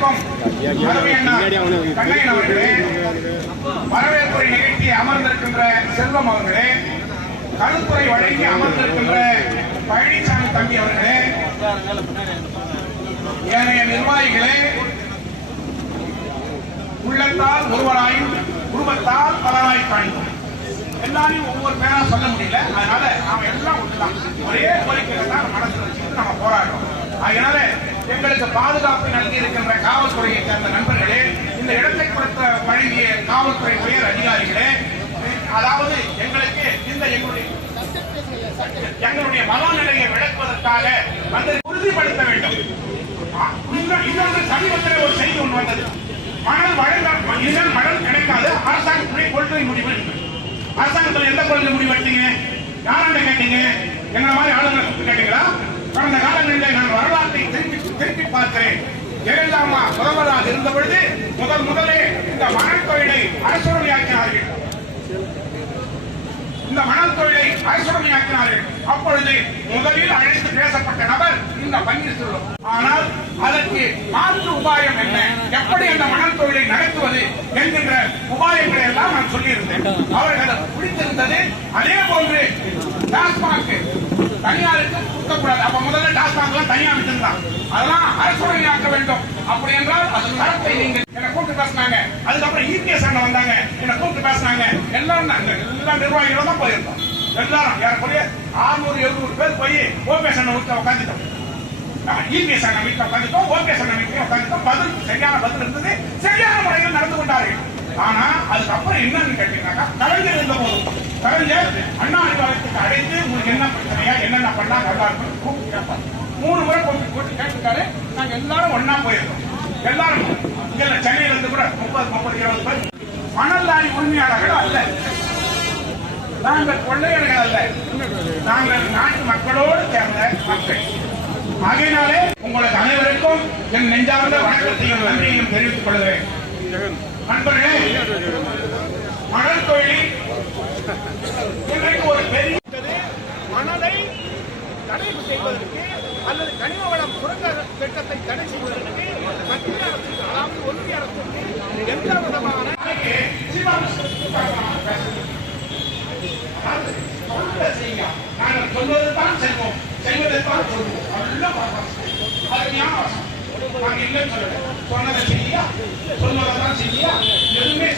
அனைவருக்கும் கண்ணையன் அவர்களே, வரவேற்புரை நிகழ்ச்சி அமர்ந்திருக்கின்ற செல்வம் அவர்களே, கருத்துரை வழங்கி அமர்ந்திருக்கின்ற பழனிசாமி தம்பி அவர்களே, ஏனைய நிர்வாகிகளே, உள்ளத்தால் ஒருவராயும் குடும்பத்தால் பலராய் காணிக்கும். எல்லாரையும் ஒவ்வொரு பேரா சொல்ல முடியல. அதனால நாம எல்லாம் ஒன்றுதான், ஒரே கோரிக்கைகளை தான் மனசில் வச்சுட்டு நம்ம போராடுறோம். அதனால எங்களுக்கு பாதுகாப்பு நல்கி இருக்கின்ற காவல்துறையை சேர்ந்த நண்பர்களே, இந்த இடத்தை கொடுத்த வழங்கிய காவல்துறை உயர் அதிகாரிகளே, அதாவது எங்களுக்கு இந்த எங்களுடைய மனநிலையை விளக்குவதற்காக வந்து உறுதிப்படுத்த வேண்டும். இன்னொன்று சமீபத்தில் ஒரு செய்தி ஒன்று வந்தது. மணல் வழங்க மணல் கிடைக்காது, அரசாங்கத்துடைய கொள்கை முடிவு. அரசாங்கத்தில் எந்த கொள்கை முடிவெடுத்தீங்க? யாராண்ட கேட்டீங்க? எங்களை மாதிரி ஆளுநரை கூப்பிட்டு கேட்டீங்களா? கடந்த காலங்களில் நான் வரலாற்றை திருப்பி பார்க்கிறேன். ஜெயலலிதா முதல்வராக இருந்த பொழுது முதலே இந்த மணல் தொழிலை அரசுடைமையாக்கினார்கள். அப்பொழுது முதலில் அழைத்து பேசப்பட்ட நபர் இந்த பன்னீர்செல்வம். ஆனால் அதற்கு மாற்று உபாயம் என்ன, எப்படி அந்த மணல் தொழிலை நடத்துவது என்கின்ற உபாயங்களை எல்லாம் நான் சொல்லியிருந்தேன். அவர்கள் பிடித்திருந்தது. அதே போன்று டாஸ்மாக் தனியாருக்கு கொடுக்கக்கூடாது. அப்ப முதல்ல டாஸ்மாக் எல்லாம் தனியா விட்டுருந்தான். அதெல்லாம் அரசுடைமையாக்க வேண்டும். அப்படி என்றால் அது தரத்தை நீங்கள் என்ன கூப்பிட்டு பேசினாங்க. அதுக்கப்புறம் இபிஎஸ் அண்ணன் வந்தாங்க, என்ன கூப்பிட்டு பேசினாங்க. எல்லா நிர்வாகிகளும் தான் போயிருந்தோம். எல்லாரும் ஏறக்குறைய 600-700 பேர் போய் ஓபிஎஸ் அண்ணன் வீட்டில் உட்காந்துட்டோம். இபிஎஸ் அண்ணன் வீட்டில் உட்காந்துட்டோம், ஓபிஎஸ் அண்ணன் வீட்டில் உட்காந்துட்டோம். சரியான பதில் இருந்தது. சரியான முறையில் நடந்து கொண்டார்கள். ஆனா அதுக்கப்புறம் என்னன்னு கேட்டீங்கன்னாக்கா, கலைஞர் இருந்த போதும் கலைஞர் அண்ணா அறிவாலயத்துக்கு அழைத்து உங்களுக்கு என்ன பிரச்சனையா, என்னென்ன பண்ணா நல்லா இருக்கும் கூப்பிட்டு கேட்பாரு. 3 முறை கூப்பிட்டு கேட்டுக்காரு. நாங்க எல்லாரும் ஒன்னா போயிருக்கோம். எல்லாரும் இங்க சென்னையில இருந்து கூட 30-20 பேர். மணல் லாரி உரிமையாளர்கள் அல்ல, நாங்கள் கொள்ளையர்கள் அல்ல, நாங்கள் நாட்டு மக்களோடு சேர்ந்த மக்கள். ஆகையினாலே உங்களுக்கு அனைவருக்கும் என் நெஞ்சார்ந்த வணக்கத்தையும் நன்றியையும் தெரிவித்துக் கொள்கிறேன். நண்பர்களே, மணல் தொழில் இன்றைக்கு ஒரு பெரிய மணலை தடை செய்வதற்கு அல்லது கனிம வளம் சுரங்க திட்டத்தை தடை செய்வதற்கு மத்திய அரசு, அதாவது ஒன்றிய அரசுக்கு எந்த விதமான நாங்கள் சொல்வதுதான் செய்வோம், செய்வதைத்தான் சொல்வோம். அருமையான சொன்னதை செய்யா, சொல்வதான் செய்யா, எதுவுமே